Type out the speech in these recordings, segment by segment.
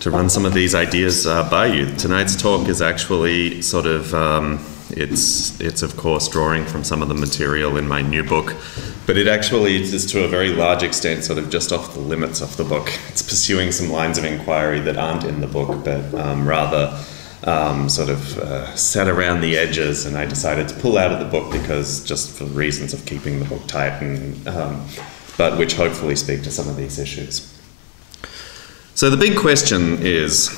to run some of these ideas by you. Tonight's talk is actually sort of, it's of course drawing from some of the material in my new book, but it actually is to a very large extent sort of just off the limits of the book. It's pursuing some lines of inquiry that aren't in the book, but rather sat around the edges, and I decided to pull out of the book because just for reasons of keeping the book tight, and but which hopefully speak to some of these issues. So the big question is,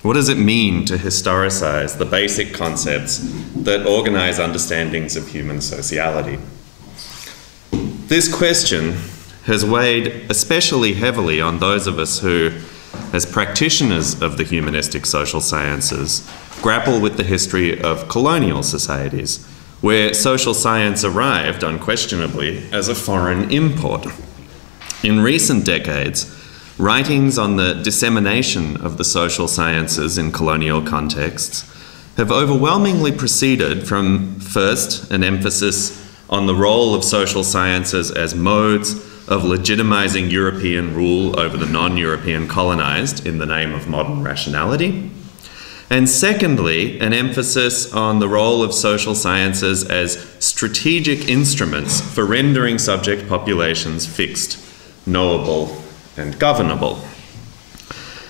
what does it mean to historicize the basic concepts that organize understandings of human sociality? This question has weighed especially heavily on those of us who, as practitioners of the humanistic social sciences, grapple with the history of colonial societies, where social science arrived unquestionably as a foreign import. In recent decades, writings on the dissemination of the social sciences in colonial contexts have overwhelmingly proceeded from, first, an emphasis on the role of social sciences as modes of legitimizing European rule over the non-European colonized in the name of modern rationality, and secondly, an emphasis on the role of social sciences as strategic instruments for rendering subject populations fixed, knowable, and governable.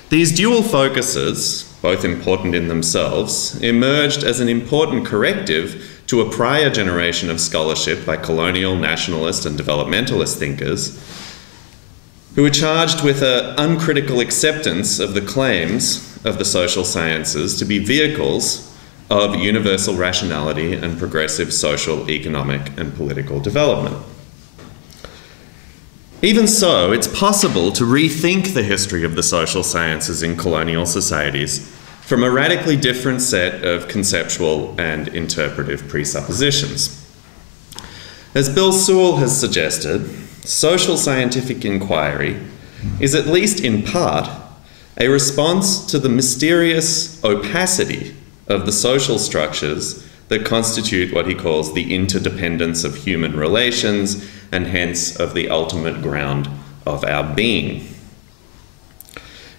These dual focuses, both important in themselves, emerged as an important corrective to a prior generation of scholarship by colonial, nationalist, and developmentalist thinkers who were charged with an uncritical acceptance of the claims of the social sciences to be vehicles of universal rationality and progressive social, economic, and political development. Even so, it's possible to rethink the history of the social sciences in colonial societies from a radically different set of conceptual and interpretive presuppositions. As Bill Sewell has suggested, social scientific inquiry is, at least in part, a response to the mysterious opacity of the social structures that constitute what he calls the interdependence of human relations, and hence of the ultimate ground of our being.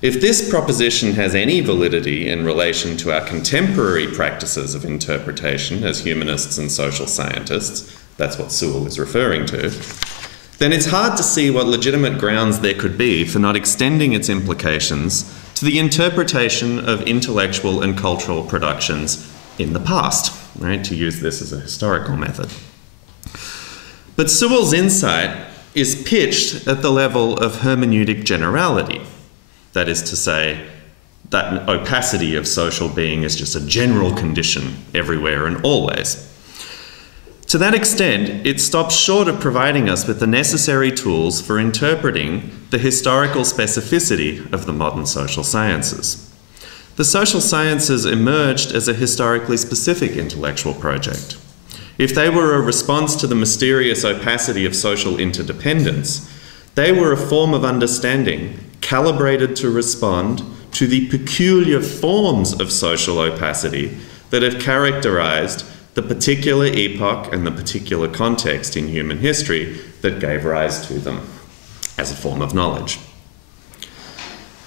If this proposition has any validity in relation to our contemporary practices of interpretation as humanists and social scientists, that's what Sewell is referring to, then it's hard to see what legitimate grounds there could be for not extending its implications to the interpretation of intellectual and cultural productions in the past, right? To use this as a historical method. But Sewell's insight is pitched at the level of hermeneutic generality. That is to say, that opacity of social being is just a general condition everywhere and always. To that extent, it stops short of providing us with the necessary tools for interpreting the historical specificity of the modern social sciences. The social sciences emerged as a historically specific intellectual project. If they were a response to the mysterious opacity of social interdependence, they were a form of understanding calibrated to respond to the peculiar forms of social opacity that have characterized the particular epoch and the particular context in human history that gave rise to them as a form of knowledge.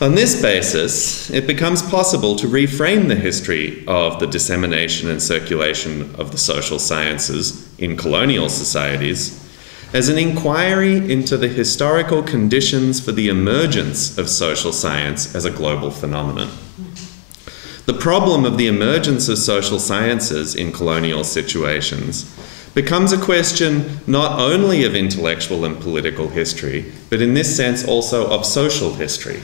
On this basis, it becomes possible to reframe the history of the dissemination and circulation of the social sciences in colonial societies as an inquiry into the historical conditions for the emergence of social science as a global phenomenon. The problem of the emergence of social sciences in colonial situations becomes a question not only of intellectual and political history, but in this sense also of social history.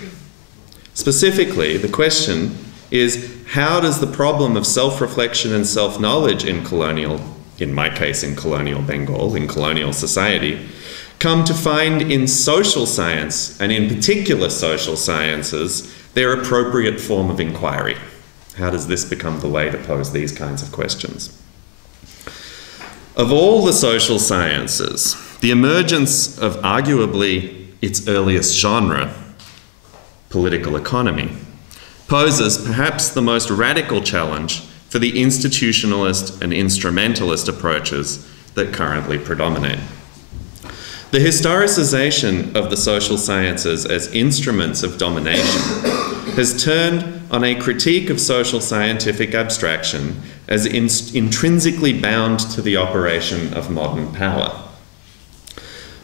Specifically, the question is, how does the problem of self-reflection and self-knowledge in colonial, in my case in colonial Bengal, in colonial society, come to find in social science, and in particular social sciences, their appropriate form of inquiry? How does this become the way to pose these kinds of questions? Of all the social sciences, the emergence of arguably its earliest genre, political economy, poses perhaps the most radical challenge for the institutionalist and instrumentalist approaches that currently predominate. The historicization of the social sciences as instruments of domination has turned on a critique of social scientific abstraction as intrinsically bound to the operation of modern power.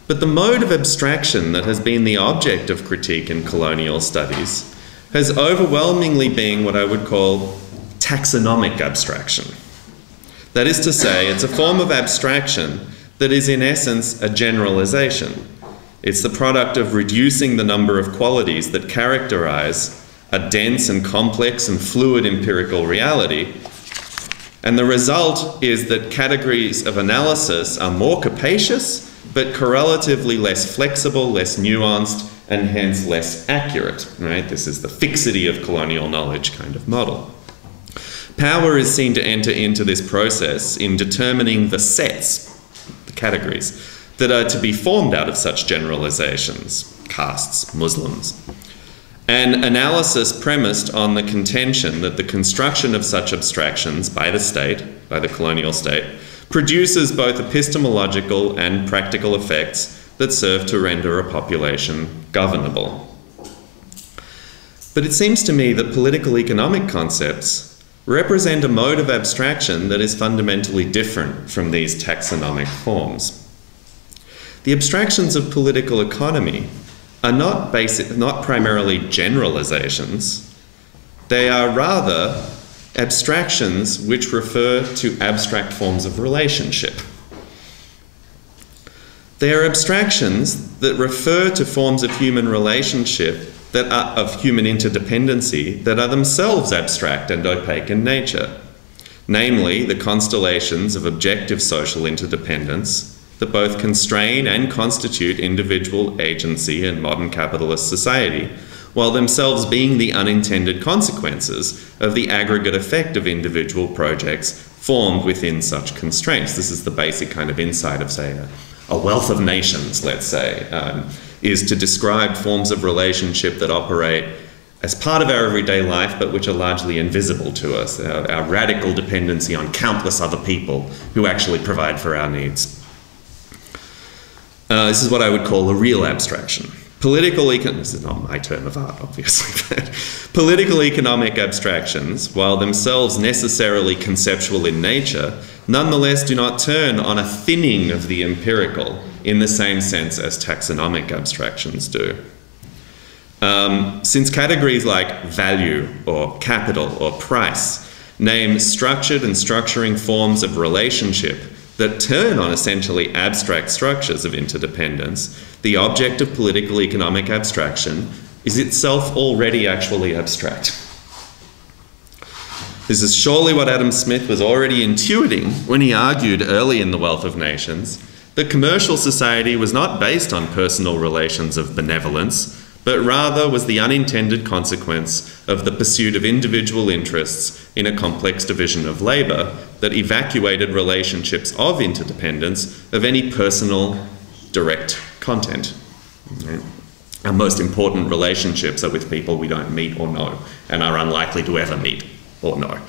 But the mode of abstraction that has been the object of critique in colonial studies has overwhelmingly been what I would call taxonomic abstraction. That is to say, it's a form of abstraction that is in essence a generalization. It's the product of reducing the number of qualities that characterize a dense and complex and fluid empirical reality. And the result is that categories of analysis are more capacious, but correlatively less flexible, less nuanced, and hence less accurate, right? This is the fixity of colonial knowledge kind of model. Power is seen to enter into this process in determining the sets, the categories, that are to be formed out of such generalizations, castes, Muslims. An analysis premised on the contention that the construction of such abstractions by the state, by the colonial state, produces both epistemological and practical effects that serve to render a population governable. But it seems to me that political economic concepts represent a mode of abstraction that is fundamentally different from these taxonomic forms. The abstractions of political economy are not primarily generalizations. They are rather abstractions which refer to abstract forms of relationship. They are abstractions that refer to forms of human relationship that are of human interdependency that are themselves abstract and opaque in nature, namely the constellations of objective social interdependence that both constrain and constitute individual agency in modern capitalist society, while themselves being the unintended consequences of the aggregate effect of individual projects formed within such constraints. This is the basic kind of insight of, say, a wealth of nations, let's say, is to describe forms of relationship that operate as part of our everyday life, but which are largely invisible to us, our radical dependency on countless other people who actually provide for our needs. This is what I would call a real abstraction. This is not my term of art, obviously, but political economic abstractions, while themselves necessarily conceptual in nature, nonetheless do not turn on a thinning of the empirical in the same sense as taxonomic abstractions do. Since categories like value or capital or price name structured and structuring forms of relationship that turn on essentially abstract structures of interdependence, the object of political economic abstraction is itself already actually abstract. This is surely what Adam Smith was already intuiting when he argued early in The Wealth of Nations that commercial society was not based on personal relations of benevolence, but rather was the unintended consequence of the pursuit of individual interests in a complex division of labour that evacuated relationships of interdependence of any personal, direct content. Our most important relationships are with people we don't meet or know, and are unlikely to ever meet or know.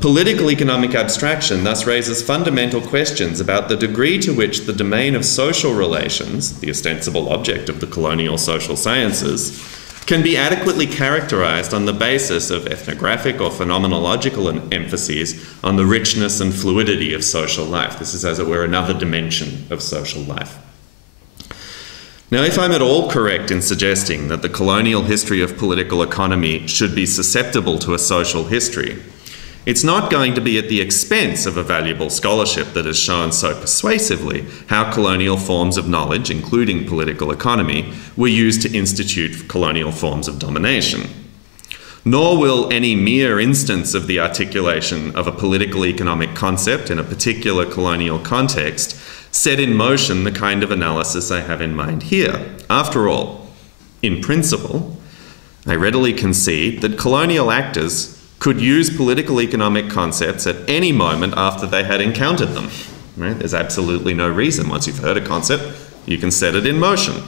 Political economic abstraction thus raises fundamental questions about the degree to which the domain of social relations, the ostensible object of the colonial social sciences, can be adequately characterized on the basis of ethnographic or phenomenological emphases on the richness and fluidity of social life. This is, as it were, another dimension of social life. Now, if I'm at all correct in suggesting that the colonial history of political economy should be susceptible to a social history, it's not going to be at the expense of a valuable scholarship that has shown so persuasively how colonial forms of knowledge, including political economy, were used to institute colonial forms of domination. Nor will any mere instance of the articulation of a political economic concept in a particular colonial context set in motion the kind of analysis I have in mind here. After all, in principle, I readily concede that colonial actors could use political economic concepts at any moment after they had encountered them. Right? There's absolutely no reason. Once you've heard a concept, you can set it in motion.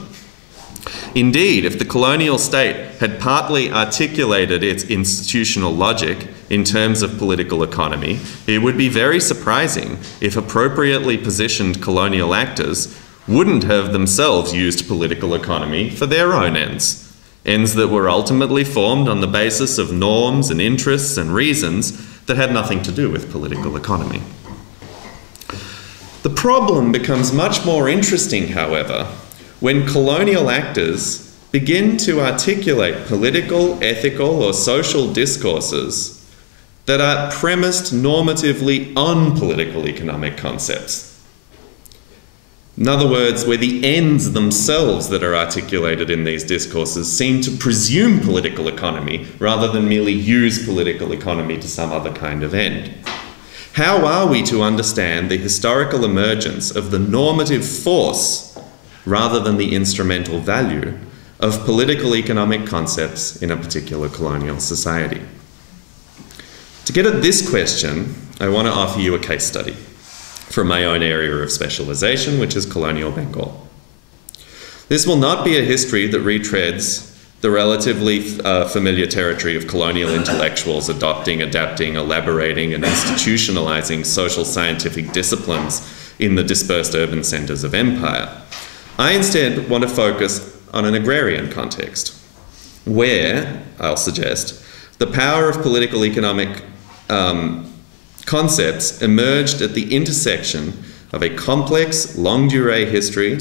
Indeed, if the colonial state had partly articulated its institutional logic in terms of political economy, it would be very surprising if appropriately positioned colonial actors wouldn't have themselves used political economy for their own ends. ends that were ultimately formed on the basis of norms and interests and reasons that had nothing to do with political economy. The problem becomes much more interesting, however, when colonial actors begin to articulate political, ethical, or social discourses that are premised normatively on political economic concepts. In other words, where the ends themselves that are articulated in these discourses seem to presume political economy rather than merely use political economy to some other kind of end. How are we to understand the historical emergence of the normative force rather than the instrumental value of political economic concepts in a particular colonial society? To get at this question, I want to offer you a case study from my own area of specialization, which is colonial Bengal. This will not be a history that retreads the relatively familiar territory of colonial intellectuals adopting, adapting, elaborating, and institutionalizing social scientific disciplines in the dispersed urban centers of empire. I instead want to focus on an agrarian context, where, I'll suggest, the power of political economic concepts emerged at the intersection of a complex, longue durée history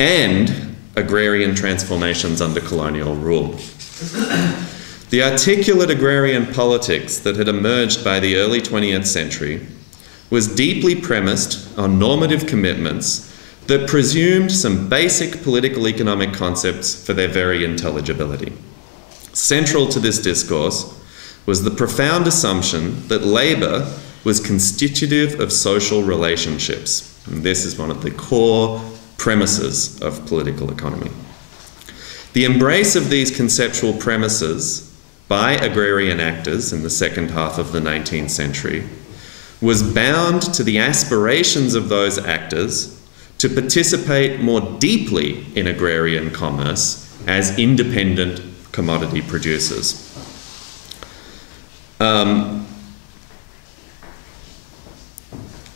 and agrarian transformations under colonial rule. The articulate agrarian politics that had emerged by the early 20th century was deeply premised on normative commitments that presumed some basic political economic concepts for their very intelligibility. Central to this discourse was the profound assumption that labour was constitutive of social relationships. And this is one of the core premises of political economy. The embrace of these conceptual premises by agrarian actors in the second half of the 19th century was bound to the aspirations of those actors to participate more deeply in agrarian commerce as independent commodity producers.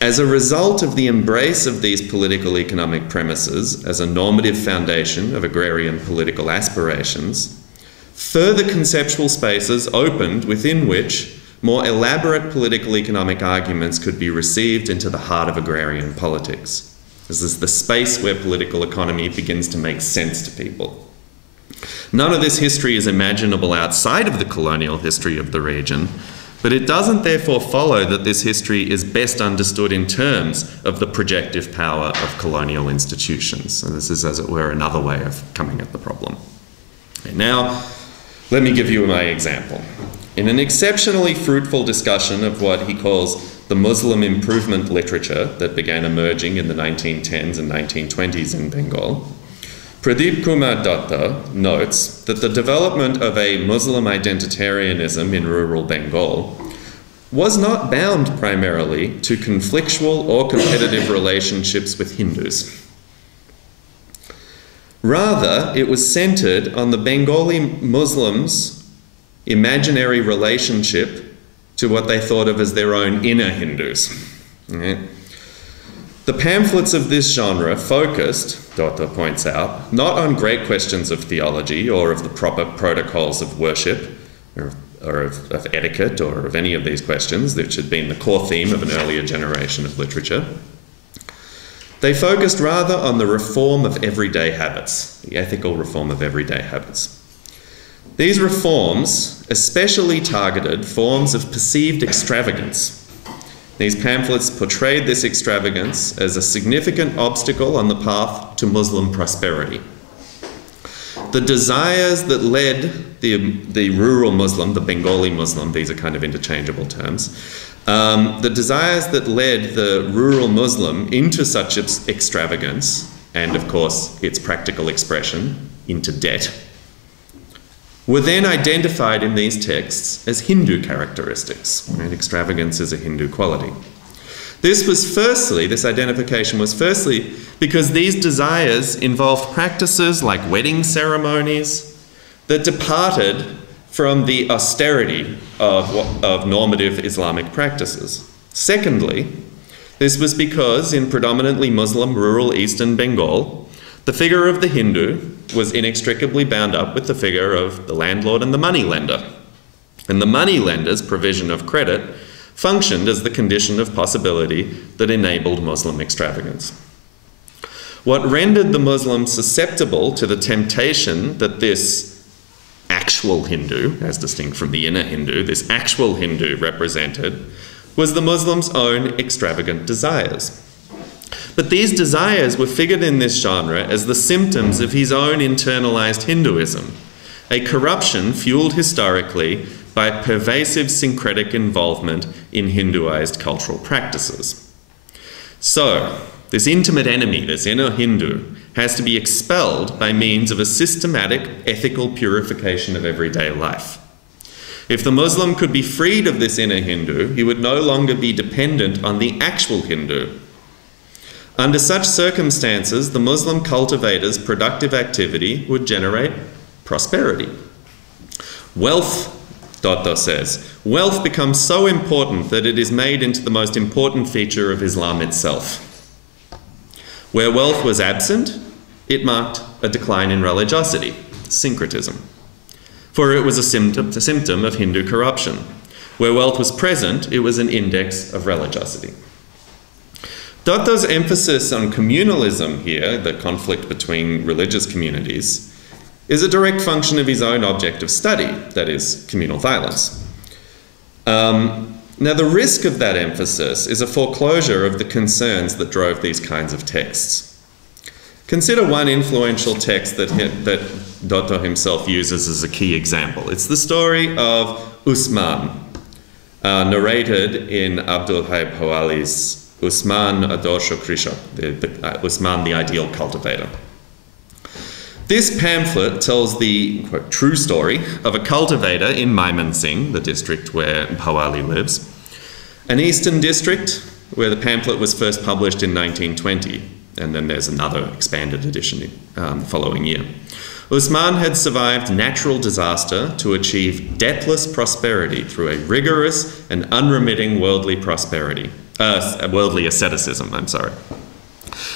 As a result of the embrace of these political economic premises as a normative foundation of agrarian political aspirations, further conceptual spaces opened within which more elaborate political economic arguments could be received into the heart of agrarian politics. This is the space where political economy begins to make sense to people. None of this history is imaginable outside of the colonial history of the region, but it doesn't therefore follow that this history is best understood in terms of the projective power of colonial institutions. And this is, as it were, another way of coming at the problem. Okay, now, let me give you my example. In an exceptionally fruitful discussion of what he calls the Muslim improvement literature that began emerging in the 1910s and 1920s in Bengal, Pradeep Kumar Datta notes that the development of a Muslim identitarianism in rural Bengal was not bound primarily to conflictual or competitive relationships with Hindus. Rather, it was centered on the Bengali Muslims' imaginary relationship to what they thought of as their own inner Hindus. Right? The pamphlets of this genre focused, Datta points out, not on great questions of theology or of the proper protocols of worship or of etiquette or of any of these questions, which had been the core theme of an earlier generation of literature. They focused rather on the reform of everyday habits, the ethical reform of everyday habits. These reforms especially targeted forms of perceived extravagance. These pamphlets portrayed this extravagance as a significant obstacle on the path to Muslim prosperity. The desires that led the rural Muslim, the Bengali Muslim, these are kind of interchangeable terms, the desires that led the rural Muslim into such extravagance, and of course its practical expression, into debt, were then identified in these texts as Hindu characteristics. Right? Extravagance is a Hindu quality. This identification was firstly because these desires involved practices like wedding ceremonies that departed from the austerity of normative Islamic practices. Secondly, this was because in predominantly Muslim rural eastern Bengal, the figure of the Hindu, was inextricably bound up with the figure of the landlord and the moneylender. And the moneylender's provision of credit functioned as the condition of possibility that enabled Muslim extravagance. What rendered the Muslim susceptible to the temptation that this actual Hindu, as distinct from the inner Hindu, this actual Hindu represented, was the Muslim's own extravagant desires. But these desires were figured in this genre as the symptoms of his own internalized Hinduism, a corruption fueled historically by pervasive syncretic involvement in Hinduized cultural practices. So, this intimate enemy, this inner Hindu, has to be expelled by means of a systematic ethical purification of everyday life. If the Muslim could be freed of this inner Hindu, he would no longer be dependent on the actual Hindu. Under such circumstances, the Muslim cultivator's productive activity would generate prosperity. Wealth, Dotto says, wealth becomes so important that it is made into the most important feature of Islam itself. Where wealth was absent, it marked a decline in religiosity, syncretism. For it was a symptom of Hindu corruption. Where wealth was present, it was an index of religiosity. Dotto's emphasis on communalism here, the conflict between religious communities, is a direct function of his own object of study, that is, communal violence. Now, the risk of that emphasis is a foreclosure of the concerns that drove these kinds of texts. Consider one influential text that Dotto himself uses as a key example. It's the story of Usman, narrated in Abdul Hayb Hawali's Usman Adorsho Krishak, Usman the Ideal Cultivator. This pamphlet tells the, quote, true story of a cultivator in Mymensingh, the district where Hawali lives, an eastern district where the pamphlet was first published in 1920, and then there's another expanded edition the following year. Usman had survived natural disaster to achieve debtless prosperity through a rigorous and unremitting worldly asceticism,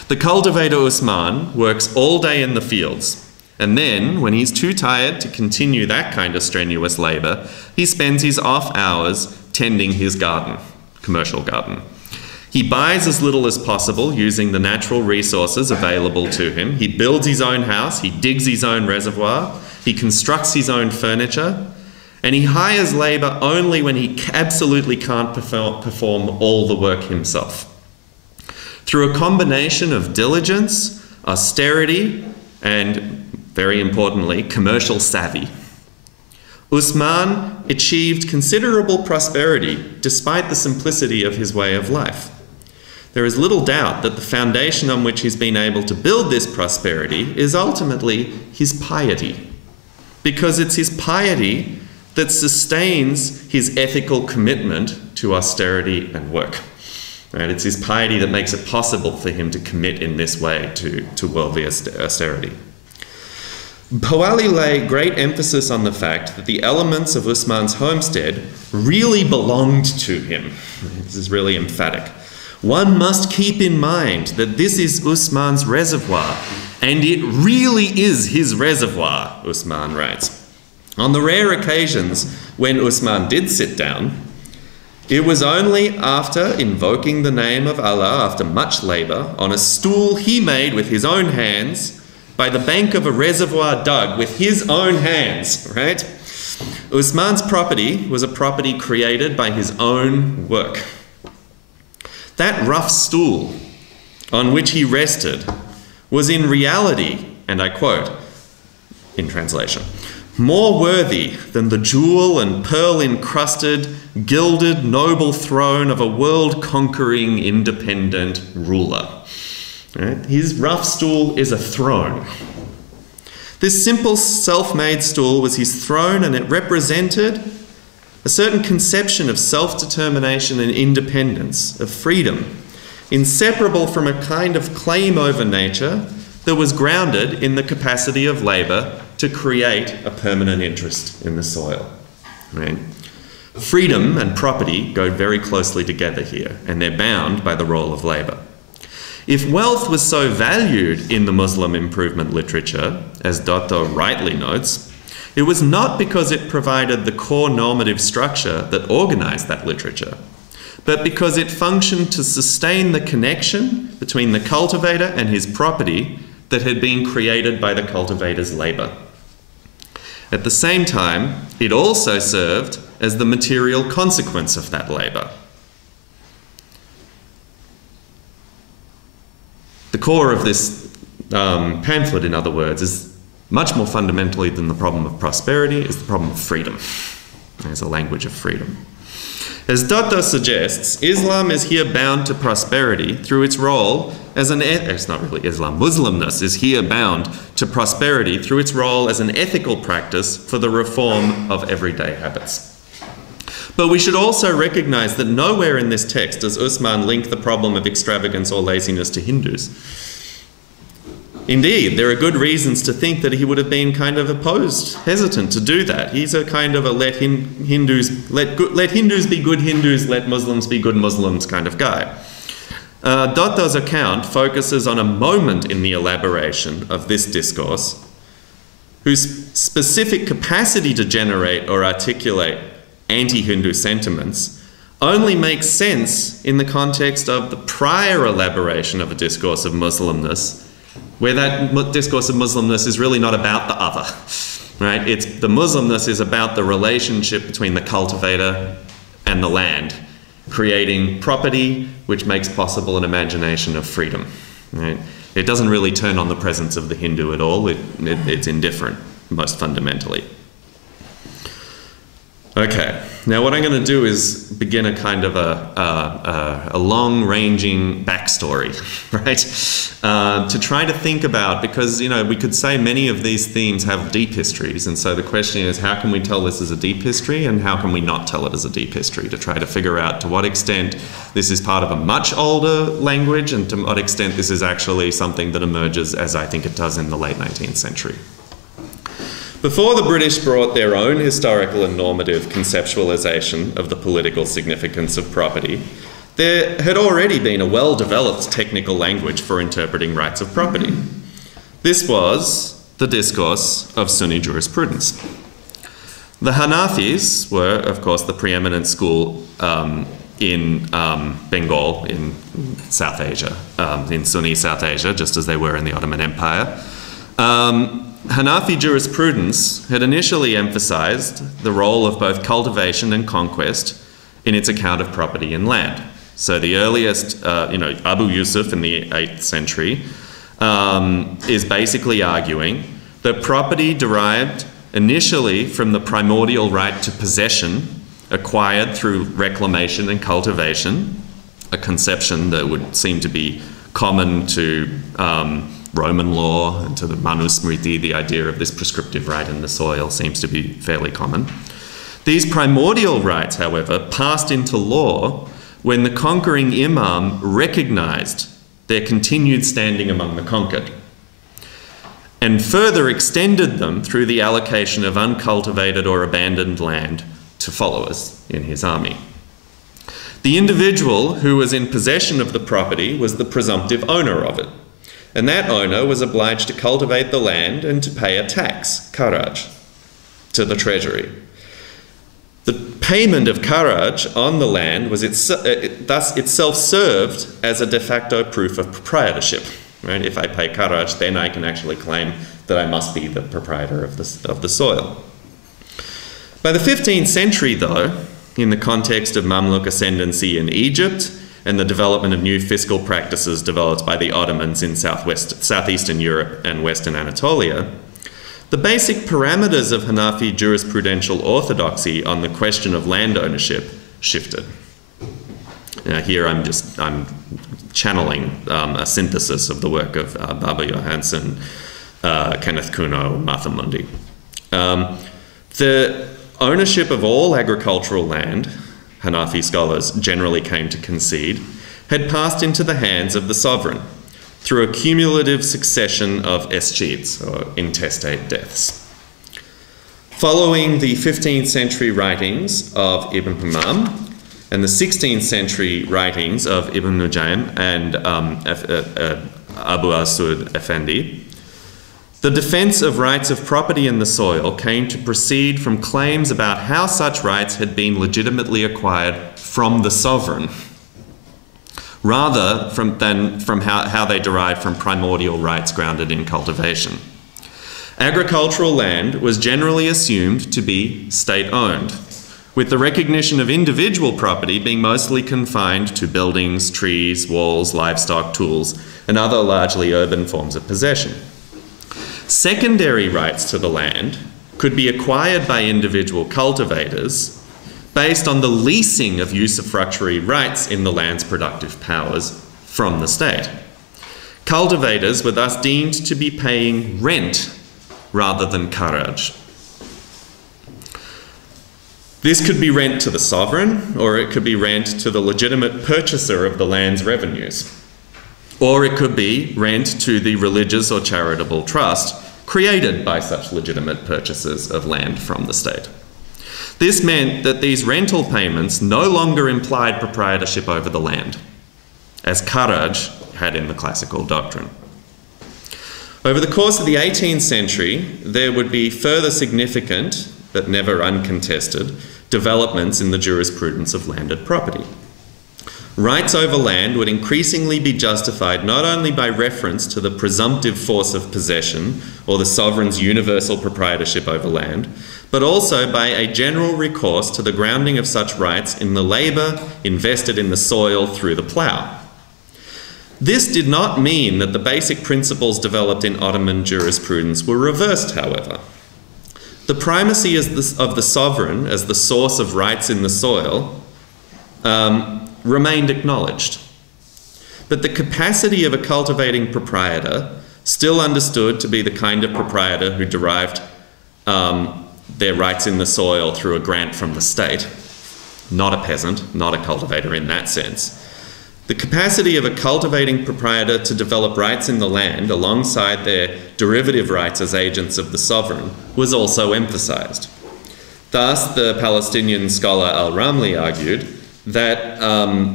The cultivator Usman works all day in the fields, and then, when he's too tired to continue that kind of strenuous labour, he spends his off hours tending his garden, commercial garden. He buys as little as possible using the natural resources available to him. He builds his own house, he digs his own reservoir, he constructs his own furniture, and he hires labour only when he absolutely can't perform all the work himself. Through a combination of diligence, austerity, and, very importantly, commercial savvy, Usman achieved considerable prosperity despite the simplicity of his way of life. There is little doubt that the foundation on which he's been able to build this prosperity is ultimately his piety, because it's his piety that sustains his ethical commitment to austerity and work. Right? It's his piety that makes it possible for him to commit in this way to worldly austerity. Hawali lay great emphasis on the fact that the elements of Usman's homestead really belonged to him. This is really emphatic. One must keep in mind that this is Usman's reservoir, and it really is his reservoir, Usman writes. On the rare occasions when Usman did sit down, it was only after invoking the name of Allah after much labour on a stool he made with his own hands by the bank of a reservoir dug with his own hands, right? Usman's property was a property created by his own work. That rough stool on which he rested was in reality, and I quote, in translation, more worthy than the jewel and pearl-encrusted, gilded, noble throne of a world-conquering, independent ruler. Right? His rough stool is a throne. This simple self-made stool was his throne, and it represented a certain conception of self-determination and independence, of freedom, inseparable from a kind of claim over nature that was grounded in the capacity of labour to create a permanent interest in the soil. Right? Freedom and property go very closely together here, and they're bound by the role of labour. If wealth was so valued in the Muslim improvement literature, as Dotto rightly notes, it was not because it provided the core normative structure that organized that literature, but because it functioned to sustain the connection between the cultivator and his property that had been created by the cultivator's labor. At the same time, it also served as the material consequence of that labor. The core of this pamphlet, in other words, is much more fundamentally than the problem of prosperity, is the problem of freedom. There's a language of freedom. As Dotto suggests, Islam is here bound to prosperity through its role as an... It's not really Islam. Muslimness is here bound to prosperity through its role as an ethical practice for the reform of everyday habits. But we should also recognize that nowhere in this text does Usman link the problem of extravagance or laziness to Hindus. Indeed, there are good reasons to think that he would have been kind of opposed, hesitant to do that. He's a kind of a let Hindus be good Hindus, let Muslims be good Muslims kind of guy. Dotto's account focuses on a moment in the elaboration of this discourse whose specific capacity to generate or articulate anti-Hindu sentiments only makes sense in the context of the prior elaboration of a discourse of Muslimness, where that discourse of Muslimness is really not about the other, right? The Muslimness is about the relationship between the cultivator and the land, creating property which makes possible an imagination of freedom, right? It doesn't really turn on the presence of the Hindu at all. It's indifferent, most fundamentally. Okay, now what I'm going to do is begin a kind of a long-ranging backstory, right? To try to think about, because, you know, we could say many of these themes have deep histories, and so the question is, how can we tell this as a deep history, and how can we not tell it as a deep history, to try to figure out to what extent this is part of a much older language, and to what extent this is actually something that emerges, as I think it does, in the late 19th century. Before the British brought their own historical and normative conceptualization of the political significance of property, there had already been a well-developed technical language for interpreting rights of property. This was the discourse of Sunni jurisprudence. The Hanafis were, of course, the preeminent school in Bengal, in South Asia, in Sunni South Asia, just as they were in the Ottoman Empire. Hanafi jurisprudence had initially emphasized the role of both cultivation and conquest in its account of property and land. So the earliest, Abu Yusuf in the 8th century is basically arguing that property derived initially from the primordial right to possession acquired through reclamation and cultivation, a conception that would seem to be common to Roman law and to the Manusmriti. The idea of this prescriptive right in the soil seems to be fairly common. These primordial rights, however, passed into law when the conquering imam recognized their continued standing among the conquered, and further extended them through the allocation of uncultivated or abandoned land to followers in his army. The individual who was in possession of the property was the presumptive owner of it, and that owner was obliged to cultivate the land and to pay a tax, kharaj, to the treasury. The payment of kharaj on the land was thus itself served as a de facto proof of proprietorship. Right? If I pay kharaj, then I can actually claim that I must be the proprietor of the soil. By the 15th century, though, in the context of Mamluk ascendancy in Egypt and the development of new fiscal practices developed by the Ottomans in southeastern Europe and Western Anatolia, the basic parameters of Hanafi jurisprudential orthodoxy on the question of land ownership shifted. Now here I'm channeling a synthesis of the work of Baba Johansson, Kenneth Kuno, Martha Mundy. The ownership of all agricultural land, Hanafi scholars generally came to concede, had passed into the hands of the sovereign through a cumulative succession of escheats, or intestate deaths. Following the 15th century writings of Ibn Hammam and the 16th century writings of Ibn Nujaym and Abu al-Sud Effendi, the defense of rights of property in the soil came to proceed from claims about how such rights had been legitimately acquired from the sovereign, rather than from how they derived from primordial rights grounded in cultivation. Agricultural land was generally assumed to be state-owned, with the recognition of individual property being mostly confined to buildings, trees, walls, livestock, tools, and other largely urban forms of possession. Secondary rights to the land could be acquired by individual cultivators based on the leasing of usufructuary rights in the land's productive powers from the state. Cultivators were thus deemed to be paying rent rather than kharaj. This could be rent to the sovereign, or it could be rent to the legitimate purchaser of the land's revenues. Or it could be rent to the religious or charitable trust created by such legitimate purchasers of land from the state. This meant that these rental payments no longer implied proprietorship over the land, as kharaj had in the classical doctrine. Over the course of the 18th century, there would be further significant, but never uncontested, developments in the jurisprudence of landed property. Rights over land would increasingly be justified not only by reference to the presumptive force of possession or the sovereign's universal proprietorship over land, but also by a general recourse to the grounding of such rights in the labour invested in the soil through the plough. This did not mean that the basic principles developed in Ottoman jurisprudence were reversed, however. The primacy of the sovereign as the source of rights in the soil remained acknowledged. But the capacity of a cultivating proprietor, still understood to be the kind of proprietor who derived their rights in the soil through a grant from the state, not a peasant, not a cultivator in that sense. The capacity of a cultivating proprietor to develop rights in the land alongside their derivative rights as agents of the sovereign was also emphasized. Thus, the Palestinian scholar al-Ramli argued that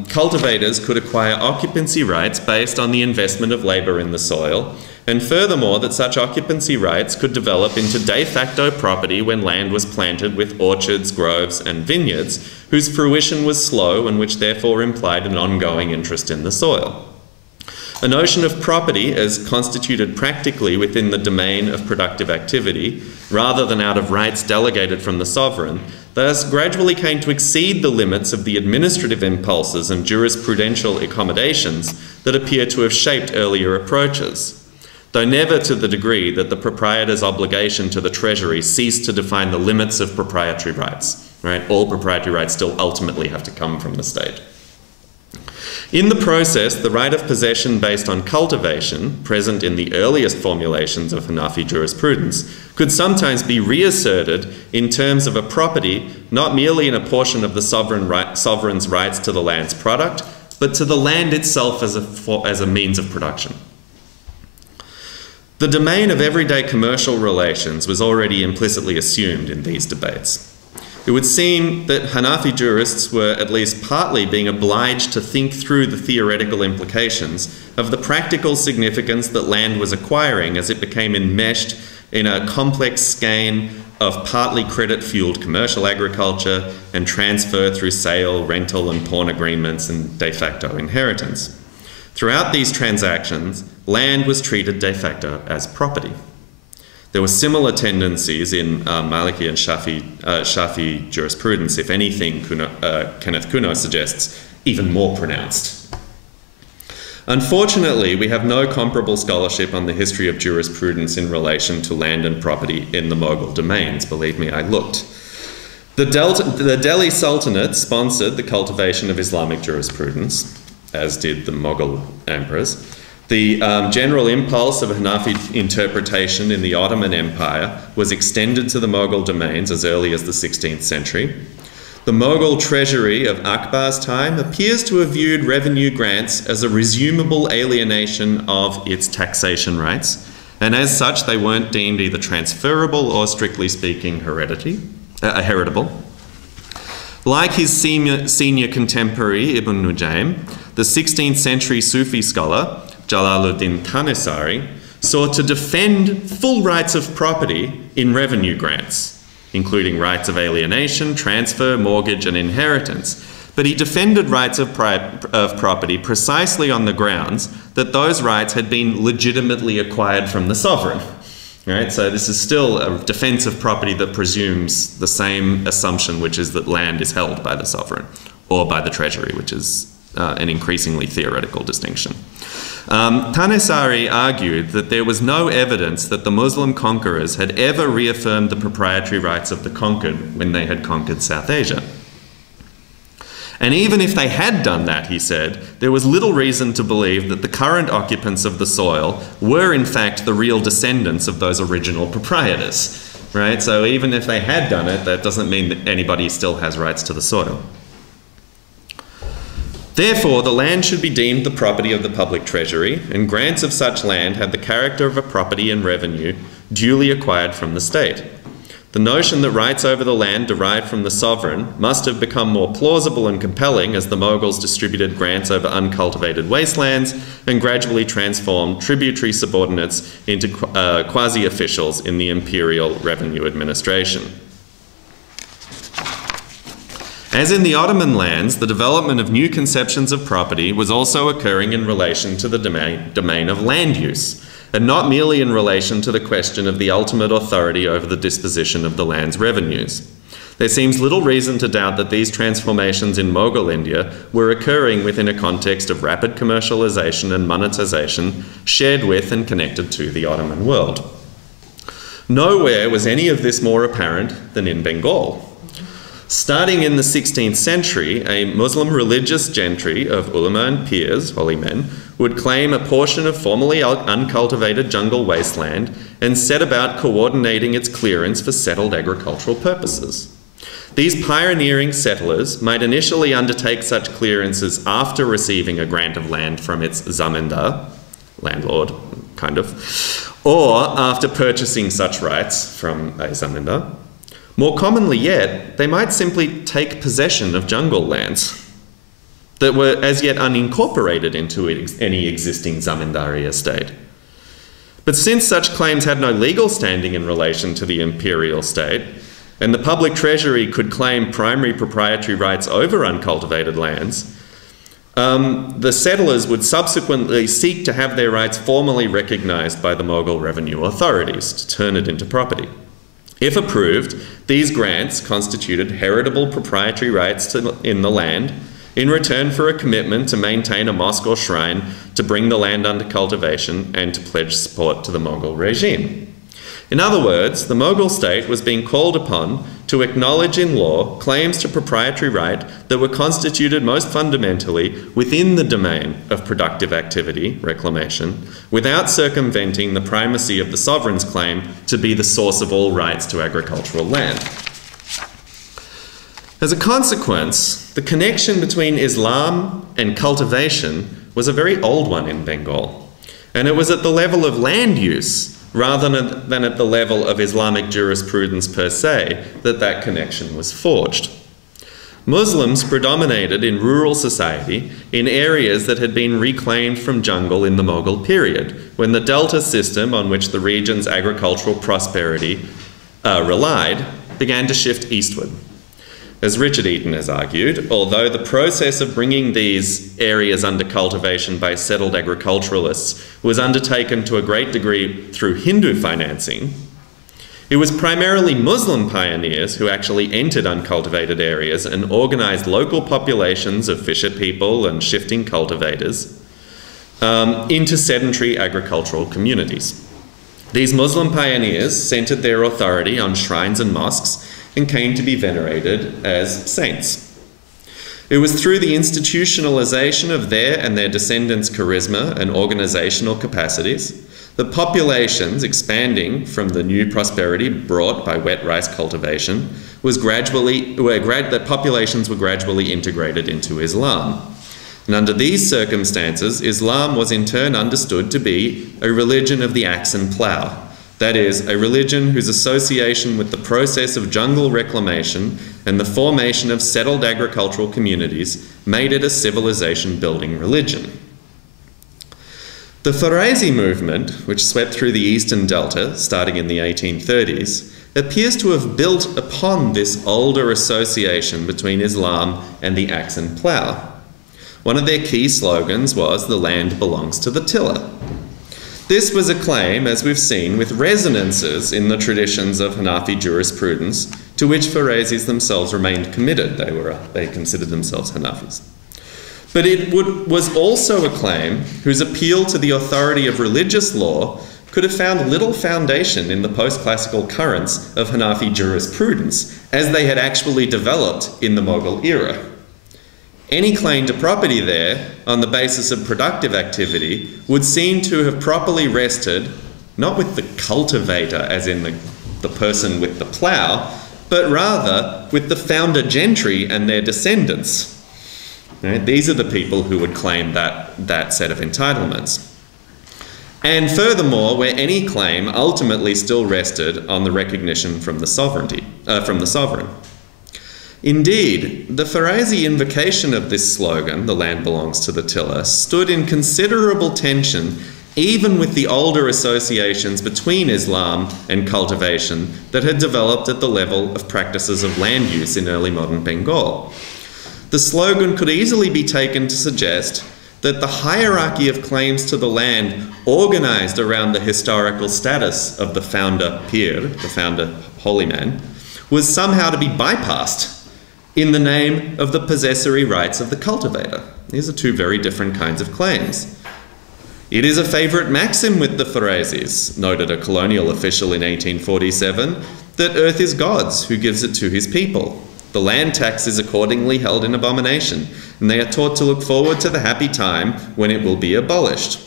cultivators could acquire occupancy rights based on the investment of labour in the soil, and furthermore that such occupancy rights could develop into de facto property when land was planted with orchards, groves and vineyards, whose fruition was slow and which therefore implied an ongoing interest in the soil. A notion of property as constituted practically within the domain of productive activity, rather than out of rights delegated from the sovereign, thus gradually came to exceed the limits of the administrative impulses and jurisprudential accommodations that appear to have shaped earlier approaches, though never to the degree that the proprietor's obligation to the treasury ceased to define the limits of proprietary rights. Right? All proprietary rights still ultimately have to come from the state. In the process, the right of possession based on cultivation, present in the earliest formulations of Hanafi jurisprudence, could sometimes be reasserted in terms of a property not merely in a portion of the sovereign's rights to the land's product, but to the land itself as a means of production. The domain of everyday commercial relations was already implicitly assumed in these debates. It would seem that Hanafi jurists were at least partly being obliged to think through the theoretical implications of the practical significance that land was acquiring as it became enmeshed in a complex skein of partly credit-fueled commercial agriculture and transfer through sale, rental and pawn agreements and de facto inheritance. Throughout these transactions, land was treated de facto as property. There were similar tendencies in Maliki and Shafi jurisprudence. If anything, Kenneth Kuno suggests even more pronounced. Unfortunately, we have no comparable scholarship on the history of jurisprudence in relation to land and property in the Mughal domains. Believe me, I looked. The Delhi Sultanate sponsored the cultivation of Islamic jurisprudence, as did the Mughal emperors. The general impulse of Hanafi interpretation in the Ottoman Empire was extended to the Mughal domains as early as the 16th century. The Mughal treasury of Akbar's time appears to have viewed revenue grants as a resumable alienation of its taxation rights, and as such they weren't deemed either transferable or, strictly speaking, heritable. Like his senior contemporary Ibn Nujaym, the 16th century Sufi scholar Jalaluddin Tanesari sought to defend full rights of property in revenue grants, including rights of alienation, transfer, mortgage, and inheritance. But he defended rights of property precisely on the grounds that those rights had been legitimately acquired from the sovereign. Right? So this is still a defense of property that presumes the same assumption, which is that land is held by the sovereign or by the treasury, which is an increasingly theoretical distinction. Tanesari argued that there was no evidence that the Muslim conquerors had ever reaffirmed the proprietary rights of the conquered when they had conquered South Asia. And even if they had done that, he said, there was little reason to believe that the current occupants of the soil were in fact the real descendants of those original proprietors, right? So even if they had done it, that doesn't mean that anybody still has rights to the soil. Therefore, the land should be deemed the property of the public treasury, and grants of such land had the character of a property and revenue duly acquired from the state. The notion that rights over the land derived from the sovereign must have become more plausible and compelling as the Mughals distributed grants over uncultivated wastelands and gradually transformed tributary subordinates into quasi-officials in the imperial revenue administration. As in the Ottoman lands, the development of new conceptions of property was also occurring in relation to the domain of land use, and not merely in relation to the question of the ultimate authority over the disposition of the land's revenues. There seems little reason to doubt that these transformations in Mughal India were occurring within a context of rapid commercialization and monetization shared with and connected to the Ottoman world. Nowhere was any of this more apparent than in Bengal. Starting in the 16th century, a Muslim religious gentry of ulama and peers, holy men, would claim a portion of formerly uncultivated jungle wasteland and set about coordinating its clearance for settled agricultural purposes. These pioneering settlers might initially undertake such clearances after receiving a grant of land from its zamindar, landlord, kind of, or after purchasing such rights from a zamindar. More commonly yet, they might simply take possession of jungle lands that were as yet unincorporated into any existing zamindari estate. But since such claims had no legal standing in relation to the imperial state, and the public treasury could claim primary proprietary rights over uncultivated lands, the settlers would subsequently seek to have their rights formally recognised by the Mughal revenue authorities to turn it into property. If approved, these grants constituted heritable proprietary rights in the land in return for a commitment to maintain a mosque or shrine, to bring the land under cultivation, and to pledge support to the Mughal regime. In other words, the Mughal state was being called upon to acknowledge in law claims to proprietary right that were constituted most fundamentally within the domain of productive activity, reclamation, without circumventing the primacy of the sovereign's claim to be the source of all rights to agricultural land. As a consequence, the connection between Islam and cultivation was a very old one in Bengal, and it was at the level of land use rather than at the level of Islamic jurisprudence per se that connection was forged. Muslims predominated in rural society in areas that had been reclaimed from jungle in the Mughal period, when the delta system on which the region's agricultural prosperity relied began to shift eastward. As Richard Eaton has argued, although the process of bringing these areas under cultivation by settled agriculturalists was undertaken to a great degree through Hindu financing, it was primarily Muslim pioneers who actually entered uncultivated areas and organised local populations of fisher people and shifting cultivators into sedentary agricultural communities. These Muslim pioneers centred their authority on shrines and mosques and came to be venerated as saints. It was through the institutionalization of their and their descendants' charisma and organizational capacities that populations expanding from the new prosperity brought by wet rice cultivation that populations were gradually integrated into Islam. And under these circumstances, Islam was in turn understood to be a religion of the axe and plough, That is, a religion whose association with the process of jungle reclamation and the formation of settled agricultural communities made it a civilization-building religion. The Farese movement, which swept through the Eastern Delta starting in the 1830s, appears to have built upon this older association between Islam and the axe and plough. One of their key slogans was, "The land belongs to the tiller." This was a claim, as we've seen, with resonances in the traditions of Hanafi jurisprudence, to which Fareses themselves remained committed. They considered themselves Hanafis. But it was also a claim whose appeal to the authority of religious law could have found little foundation in the post-classical currents of Hanafi jurisprudence, as they had actually developed in the Mughal era. Any claim to property there, on the basis of productive activity, would seem to have properly rested, not with the cultivator, as in the person with the plough, but rather with the founder gentry and their descendants. Right? These are the people who would claim that set of entitlements. And furthermore, where any claim ultimately still rested on the recognition from the sovereign. Indeed, the Farese invocation of this slogan, "The land belongs to the tiller," stood in considerable tension even with the older associations between Islam and cultivation that had developed at the level of practices of land use in early modern Bengal. The slogan could easily be taken to suggest that the hierarchy of claims to the land organised around the historical status of the founder pir, the founder holy man, was somehow to be bypassed in the name of the possessory rights of the cultivator. These are two very different kinds of claims. It is a favourite maxim with the Fareses, noted a colonial official in 1847, that earth is God's, who gives it to his people. The land tax is accordingly held in abomination, and they are taught to look forward to the happy time when it will be abolished.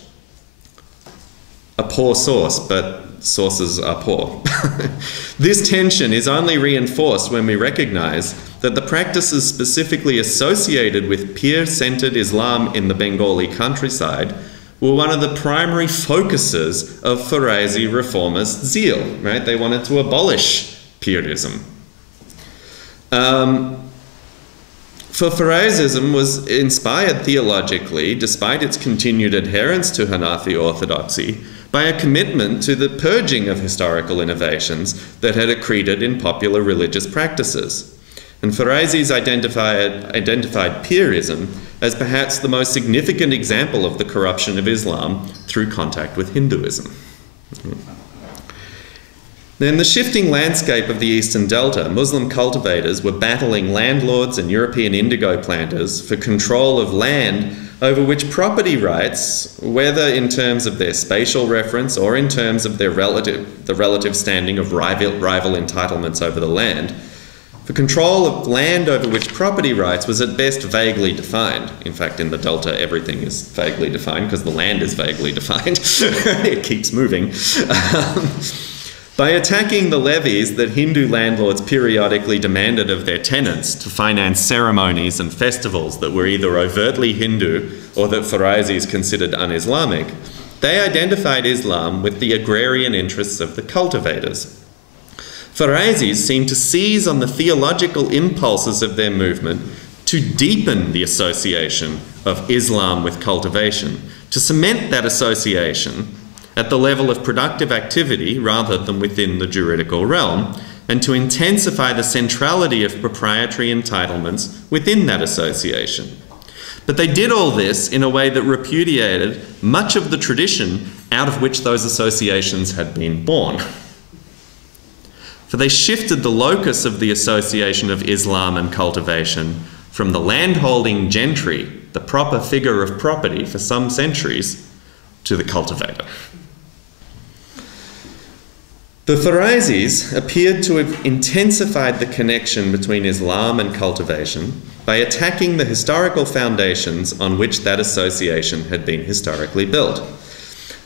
A poor source, but sources are poor. This tension is only reinforced when we recognise that the practices specifically associated with pir-centred Islam in the Bengali countryside were one of the primary focuses of Farese reformist zeal. Right? They wanted to abolish pirism. For Faresism was inspired theologically, despite its continued adherence to Hanafi orthodoxy, by a commitment to the purging of historical innovations that had accreted in popular religious practices. And Fareses identified pirism as perhaps the most significant example of the corruption of Islam through contact with Hinduism. In the shifting landscape of the Eastern Delta, Muslim cultivators were battling landlords and European indigo planters for control of land over which property rights, whether in terms of their spatial reference or in terms of the relative standing of rival entitlements over the land, for control of land over which property rights was at best vaguely defined. In fact, in the Delta, everything is vaguely defined because the land is vaguely defined. It keeps moving. By attacking the levies that Hindu landlords periodically demanded of their tenants to finance ceremonies and festivals that were either overtly Hindu or that Fareses considered un-Islamic, they identified Islam with the agrarian interests of the cultivators. Fareses seemed to seize on the theological impulses of their movement to deepen the association of Islam with cultivation, to cement that association at the level of productive activity rather than within the juridical realm, and to intensify the centrality of proprietary entitlements within that association. But they did all this in a way that repudiated much of the tradition out of which those associations had been born. For they shifted the locus of the association of Islam and cultivation from the landholding gentry, the proper figure of property for some centuries, to the cultivator. The Fareses appeared to have intensified the connection between Islam and cultivation by attacking the historical foundations on which that association had been historically built.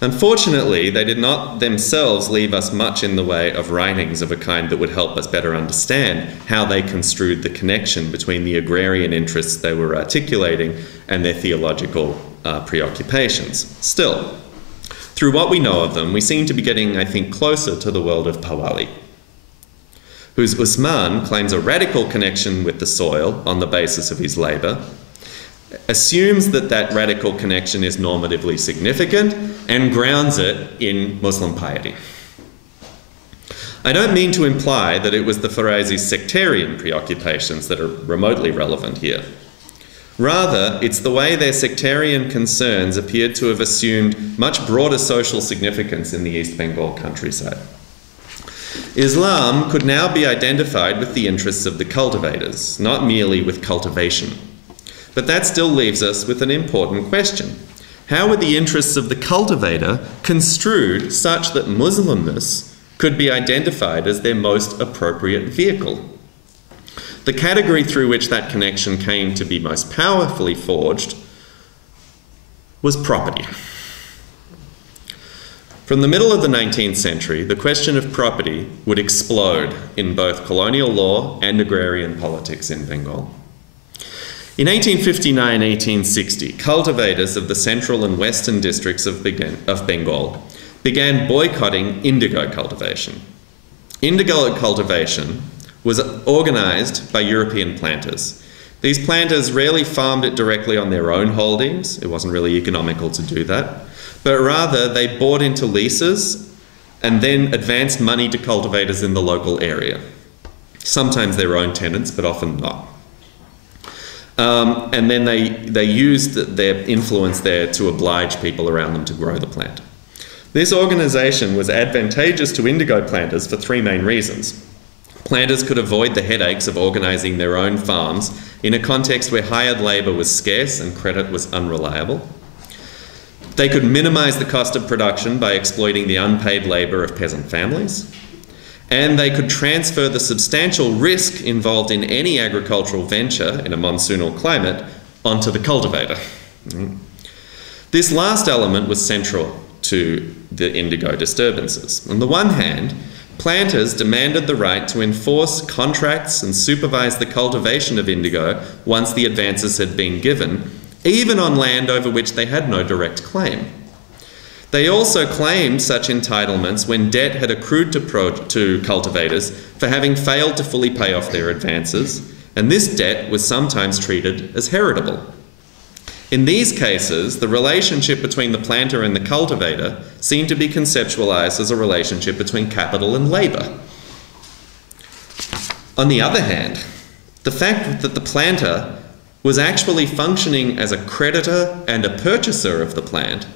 Unfortunately, they did not themselves leave us much in the way of writings of a kind that would help us better understand how they construed the connection between the agrarian interests they were articulating and their theological preoccupations. Still, Through what we know of them, we seem to be getting, I think, closer to the world of Pawali, whose Usman claims a radical connection with the soil on the basis of his labour, assumes that that radical connection is normatively significant, and grounds it in Muslim piety. I don't mean to imply that it was the Farazi's sectarian preoccupations that are remotely relevant here. Rather, it's the way their sectarian concerns appeared to have assumed much broader social significance in the East Bengal countryside. Islam could now be identified with the interests of the cultivators, not merely with cultivation. But that still leaves us with an important question. How were the interests of the cultivator construed such that Muslimness could be identified as their most appropriate vehicle? The category through which that connection came to be most powerfully forged was property. From the middle of the 19th century, the question of property would explode in both colonial law and agrarian politics in Bengal. In 1859-1860, cultivators of the central and western districts of Bengal began boycotting indigo cultivation. Indigo cultivation was organised by European planters. These planters rarely farmed it directly on their own holdings. It wasn't really economical to do that. But rather, they bought into leases and then advanced money to cultivators in the local area. Sometimes their own tenants, but often not. And then they used their influence there to oblige people around them to grow the plant. This organisation was advantageous to indigo planters for three main reasons. Planters could avoid the headaches of organising their own farms in a context where hired labour was scarce and credit was unreliable. They could minimise the cost of production by exploiting the unpaid labour of peasant families. And they could transfer the substantial risk involved in any agricultural venture in a monsoonal climate onto the cultivator. This last element was central to the indigo disturbances. On the one hand, planters demanded the right to enforce contracts and supervise the cultivation of indigo once the advances had been given, even on land over which they had no direct claim. They also claimed such entitlements when debt had accrued to cultivators for having failed to fully pay off their advances, and this debt was sometimes treated as heritable. In these cases, the relationship between the planter and the cultivator seemed to be conceptualized as a relationship between capital and labor. On the other hand, the fact that the planter was actually functioning as a creditor and a purchaser of the plant,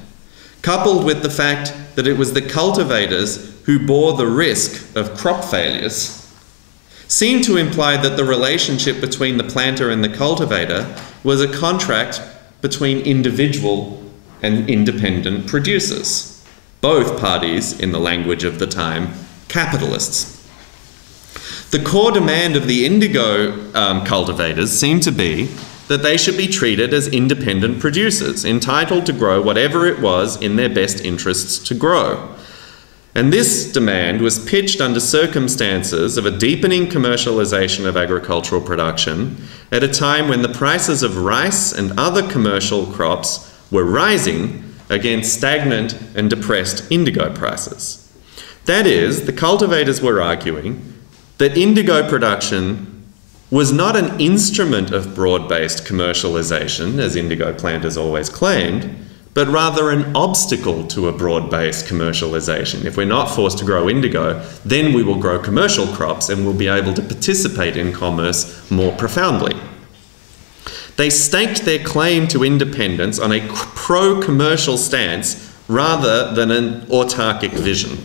coupled with the fact that it was the cultivators who bore the risk of crop failures, seemed to imply that the relationship between the planter and the cultivator was a contract between individual and independent producers, both parties, in the language of the time, capitalists. The core demand of the indigo cultivators seemed to be that they should be treated as independent producers, entitled to grow whatever it was in their best interests to grow. And this demand was pitched under circumstances of a deepening commercialisation of agricultural production at a time when the prices of rice and other commercial crops were rising against stagnant and depressed indigo prices. That is, the cultivators were arguing that indigo production was not an instrument of broad-based commercialisation, as indigo planters always claimed, but rather an obstacle to a broad-based commercialisation. If we're not forced to grow indigo, then we will grow commercial crops and we'll be able to participate in commerce more profoundly. They staked their claim to independence on a pro-commercial stance rather than an autarkic vision.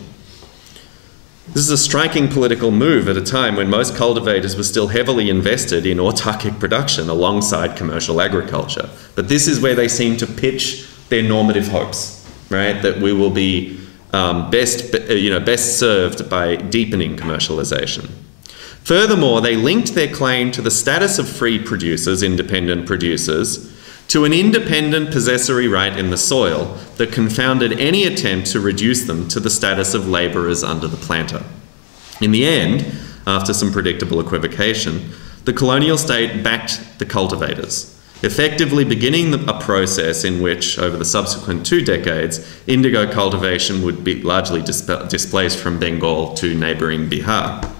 This is a striking political move at a time when most cultivators were still heavily invested in autarkic production alongside commercial agriculture. But this is where they seem to pitch their normative hopes, right? That we will be best served by deepening commercialization. Furthermore, they linked their claim to the status of free producers, independent producers, to an independent possessory right in the soil that confounded any attempt to reduce them to the status of labourers under the planter. In the end, after some predictable equivocation, the colonial state backed the cultivators, effectively beginning a process in which, over the subsequent 2 decades, indigo cultivation would be largely displaced from Bengal to neighbouring Bihar.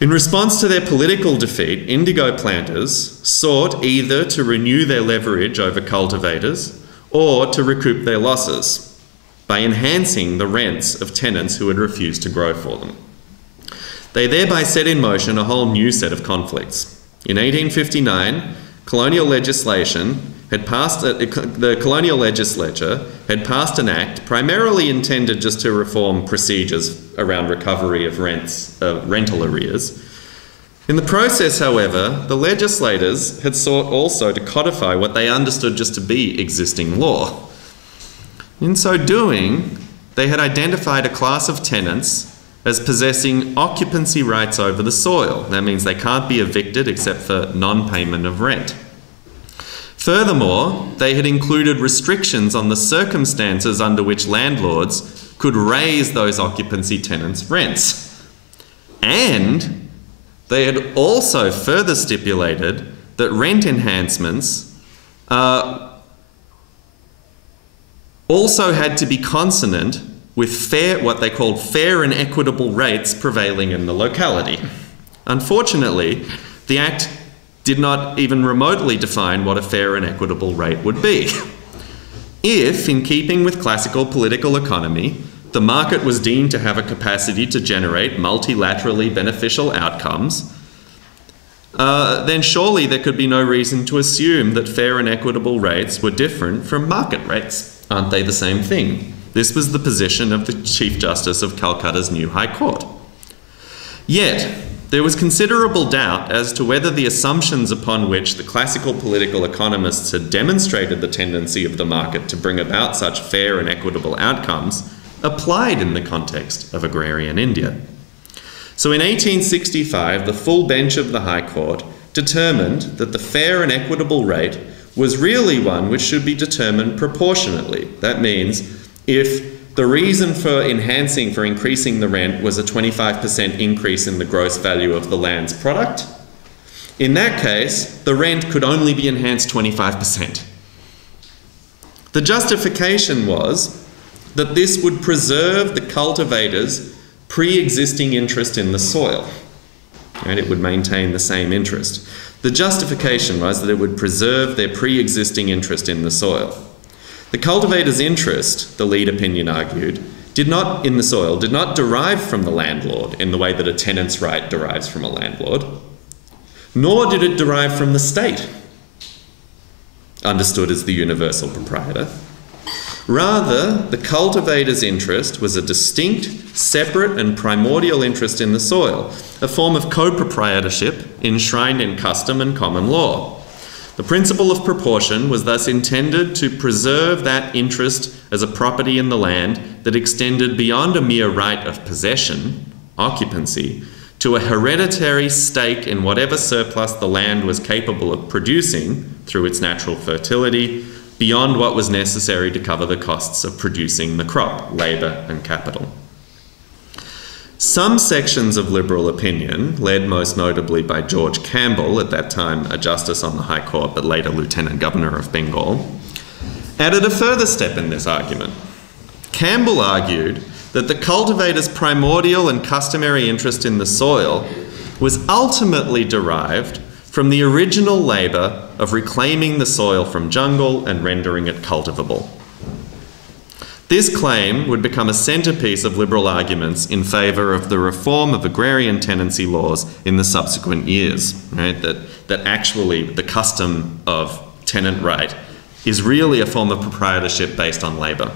In response to their political defeat, indigo planters sought either to renew their leverage over cultivators or to recoup their losses by enhancing the rents of tenants who had refused to grow for them. They thereby set in motion a whole new set of conflicts. In 1859, colonial legislation had passed, the colonial legislature had passed an act primarily intended just to reform procedures around recovery of rental arrears. In the process, however, the legislators had sought also to codify what they understood just to be existing law. In so doing, they had identified a class of tenants as possessing occupancy rights over the soil. That means they can't be evicted except for non-payment of rent. Furthermore, they had included restrictions on the circumstances under which landlords could raise those occupancy tenants' rents. And they had also further stipulated that rent enhancements also had to be consonant with what they called fair and equitable rates prevailing in the locality. Unfortunately, the Act did not even remotely define what a fair and equitable rate would be. If, in keeping with classical political economy, the market was deemed to have a capacity to generate multilaterally beneficial outcomes, then surely there could be no reason to assume that fair and equitable rates were different from market rates. Aren't they the same thing? This was the position of the Chief Justice of Calcutta's new High Court. Yet, there was considerable doubt as to whether the assumptions upon which the classical political economists had demonstrated the tendency of the market to bring about such fair and equitable outcomes applied in the context of agrarian India. So in 1865, the full bench of the High Court determined that the fair and equitable rate was really one which should be determined proportionately. That means if the reason for increasing the rent was a 25% increase in the gross value of the land's product, in that case, the rent could only be enhanced 25%. The justification was that this would preserve the cultivator's pre-existing interest in the soil, and it would maintain the same interest. The justification was that it would preserve their pre-existing interest in the soil. The cultivator's interest, the lead opinion argued, did not derive from the landlord in the way that a tenant's right derives from a landlord, nor did it derive from the state, understood as the universal proprietor. Rather, the cultivator's interest was a distinct, separate and primordial interest in the soil, a form of co-proprietorship enshrined in custom and common law. The principle of proportion was thus intended to preserve that interest as a property in the land that extended beyond a mere right of possession, occupancy, to a hereditary stake in whatever surplus the land was capable of producing through its natural fertility, beyond what was necessary to cover the costs of producing the crop, labour and capital. Some sections of liberal opinion, led most notably by George Campbell, at that time a justice on the High Court but later Lieutenant Governor of Bengal, added a further step in this argument. Campbell argued that the cultivator's primordial and customary interest in the soil was ultimately derived from the original labour of reclaiming the soil from jungle and rendering it cultivable. This claim would become a centrepiece of liberal arguments in favour of the reform of agrarian tenancy laws in the subsequent years, right? That actually the custom of tenant right is really a form of proprietorship based on labour.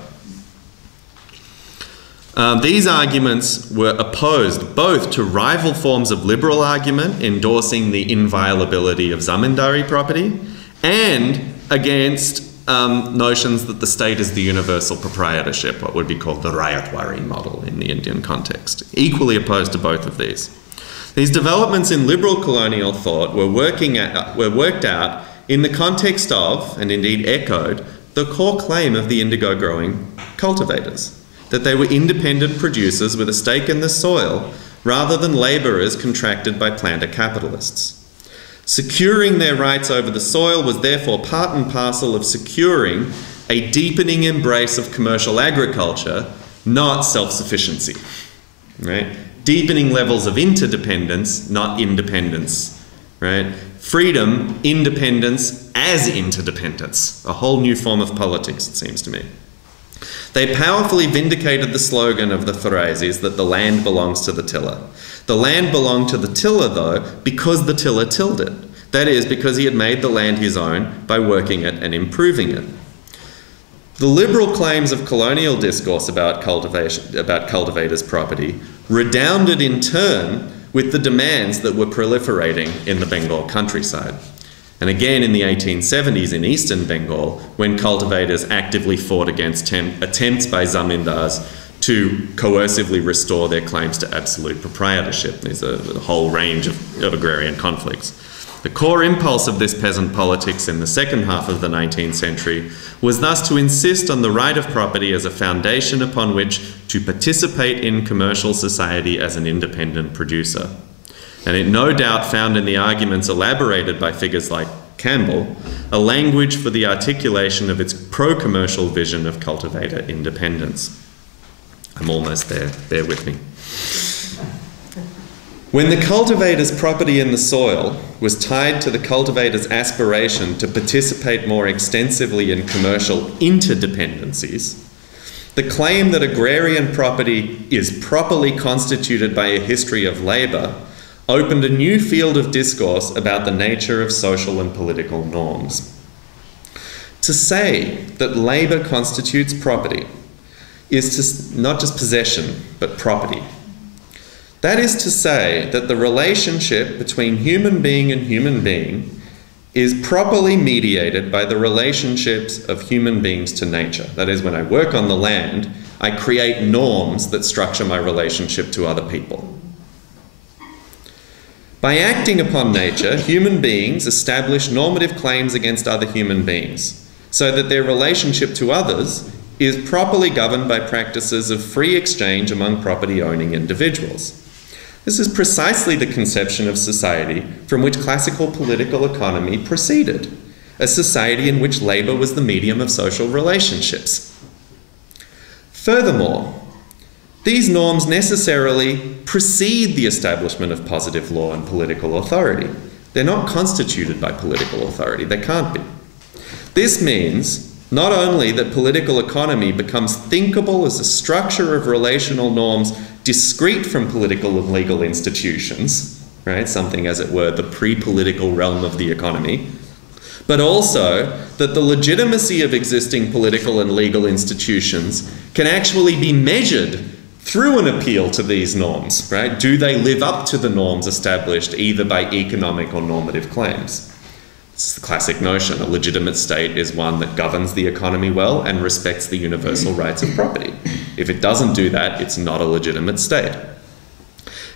These arguments were opposed both to rival forms of liberal argument endorsing the inviolability of zamindari property and against notions that the state is the universal proprietorship, what would be called the Rayatwari model in the Indian context. Equally opposed to both of these. These developments in liberal colonial thought were worked out in the context of, and indeed echoed, the core claim of the indigo growing cultivators, that they were independent producers with a stake in the soil rather than labourers contracted by planter capitalists. Securing their rights over the soil was therefore part and parcel of securing a deepening embrace of commercial agriculture, not self-sufficiency, right? Deepening levels of interdependence, not independence, right? Freedom, independence as interdependence, a whole new form of politics, it seems to me. They powerfully vindicated the slogan of the Thraces that the land belongs to the tiller. The land belonged to the tiller, though, because the tiller tilled it. That is, because he had made the land his own by working it and improving it. The liberal claims of colonial discourse about cultivators' property redounded in turn with the demands that were proliferating in the Bengal countryside. And again in the 1870s in eastern Bengal, when cultivators actively fought against attempts by zamindars to coercively restore their claims to absolute proprietorship. There's a whole range of agrarian conflicts. The core impulse of this peasant politics in the second half of the 19th century was thus to insist on the right of property as a foundation upon which to participate in commercial society as an independent producer. And it no doubt found in the arguments elaborated by figures like Campbell a language for the articulation of its pro-commercial vision of cultivator independence. I'm almost there, bear with me. When the cultivator's property in the soil was tied to the cultivator's aspiration to participate more extensively in commercial interdependencies, the claim that agrarian property is properly constituted by a history of labour opened a new field of discourse about the nature of social and political norms. To say that labour constitutes property is not just possession, but property. That is to say that the relationship between human being and human being is properly mediated by the relationships of human beings to nature. That is, when I work on the land, I create norms that structure my relationship to other people. By acting upon nature, human beings establish normative claims against other human beings, so that their relationship to others is properly governed by practices of free exchange among property-owning individuals. This is precisely the conception of society from which classical political economy proceeded, a society in which labour was the medium of social relationships. Furthermore, these norms necessarily precede the establishment of positive law and political authority. They're not constituted by political authority. They can't be. This means not only that political economy becomes thinkable as a structure of relational norms discrete from political and legal institutions, right? Something, as it were, the pre-political realm of the economy, but also that the legitimacy of existing political and legal institutions can actually be measured through an appeal to these norms, right? Do they live up to the norms established either by economic or normative claims? It's the classic notion. A legitimate state is one that governs the economy well and respects the universal rights of property. If it doesn't do that, it's not a legitimate state.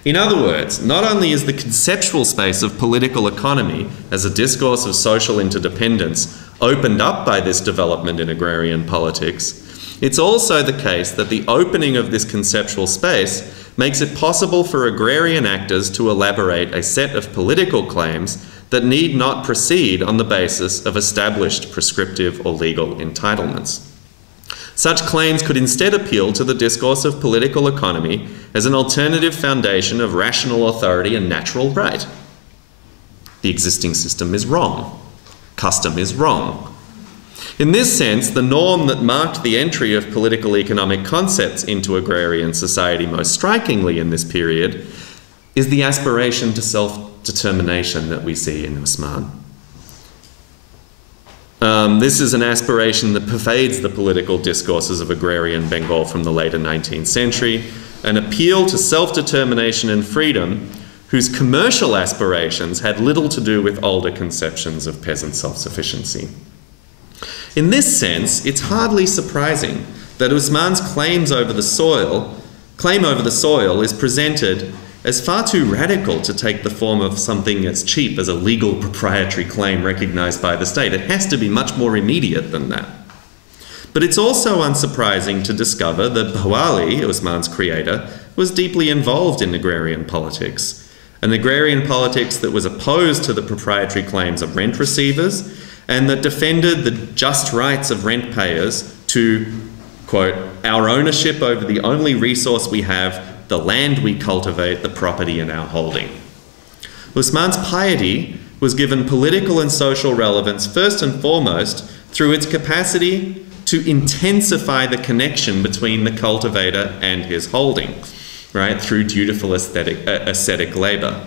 In other words, not only is the conceptual space of political economy as a discourse of social interdependence opened up by this development in agrarian politics, it's also the case that the opening of this conceptual space makes it possible for agrarian actors to elaborate a set of political claims that need not proceed on the basis of established prescriptive or legal entitlements. Such claims could instead appeal to the discourse of political economy as an alternative foundation of rational authority and natural right. The existing system is wrong. Custom is wrong. In this sense, the norm that marked the entry of political economic concepts into agrarian society most strikingly in this period is the aspiration to self-determination that we see in Usman. This is an aspiration that pervades the political discourses of agrarian Bengal from the later 19th century, an appeal to self-determination and freedom whose commercial aspirations had little to do with older conceptions of peasant self-sufficiency. In this sense, it's hardly surprising that Usman's claim over the soil is presented as far too radical to take the form of something as cheap as a legal proprietary claim recognised by the state. It has to be much more immediate than that. But it's also unsurprising to discover that Bhawali, Usman's creator, was deeply involved in agrarian politics, an agrarian politics that was opposed to the proprietary claims of rent receivers and that defended the just rights of rent payers to, quote, our ownership over the only resource we have, the land we cultivate, the property in our holding. Usman's piety was given political and social relevance first and foremost through its capacity to intensify the connection between the cultivator and his holding, right, through dutiful ascetic labor,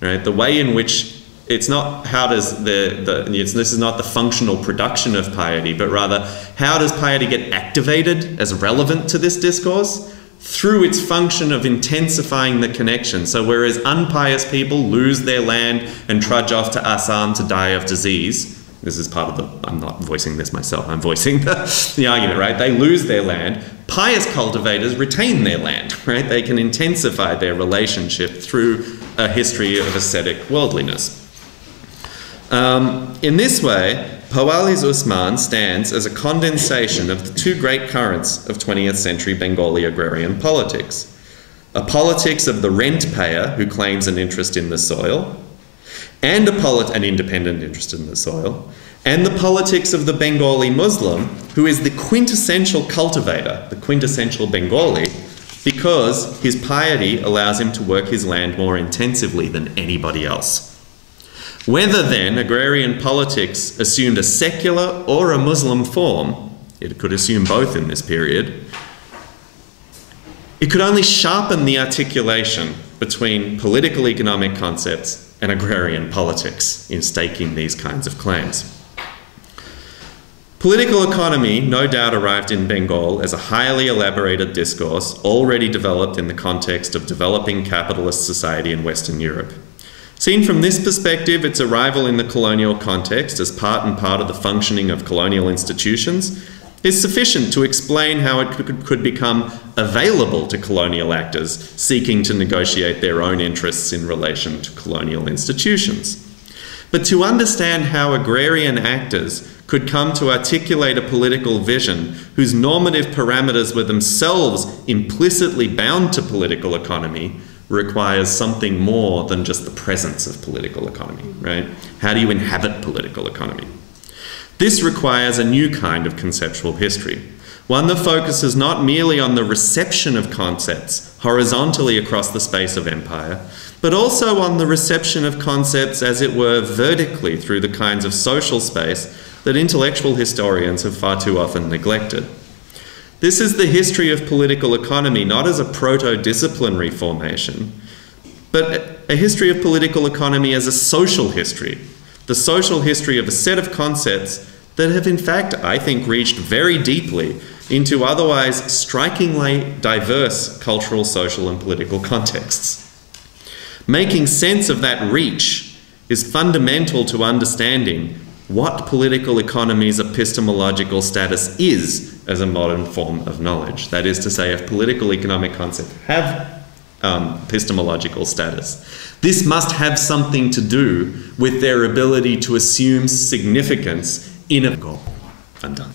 right? The way in which it's not how does this is not the functional production of piety, but rather how does piety get activated as relevant to this discourse? Through its function of intensifying the connection. So whereas unpious people lose their land and trudge off to Assam to die of disease, this is part of the, I'm not voicing this myself, I'm voicing the argument, right? They lose their land. Pious cultivators retain their land, right? They can intensify their relationship through a history of ascetic worldliness. In this way, Powali's Usman stands as a condensation of the two great currents of 20th century Bengali agrarian politics. A politics of the rent payer who claims an interest in the soil, and an independent interest in the soil, and the politics of the Bengali Muslim who is the quintessential cultivator, the quintessential Bengali, because his piety allows him to work his land more intensively than anybody else. Whether then agrarian politics assumed a secular or a Muslim form, it could assume both in this period, it could only sharpen the articulation between political economic concepts and agrarian politics in staking these kinds of claims. Political economy no doubt arrived in Bengal as a highly elaborated discourse already developed in the context of developing capitalist society in Western Europe. Seen from this perspective, its arrival in the colonial context as part and part of the functioning of colonial institutions is sufficient to explain how it could become available to colonial actors seeking to negotiate their own interests in relation to colonial institutions. But to understand how agrarian actors could come to articulate a political vision whose normative parameters were themselves implicitly bound to political economy requires something more than just the presence of political economy, right? How do you inhabit political economy? This requires a new kind of conceptual history, one that focuses not merely on the reception of concepts horizontally across the space of empire, but also on the reception of concepts, as it were, vertically through the kinds of social space that intellectual historians have far too often neglected. This is the history of political economy, not as a proto-disciplinary formation, but a history of political economy as a social history, the social history of a set of concepts that have in fact, I think, reached very deeply into otherwise strikingly diverse cultural, social, and political contexts. Making sense of that reach is fundamental to understanding what political economy's epistemological status is as a modern form of knowledge. That is to say, if political economic concepts have epistemological status, this must have something to do with their ability to assume significance in a goal. I'm done.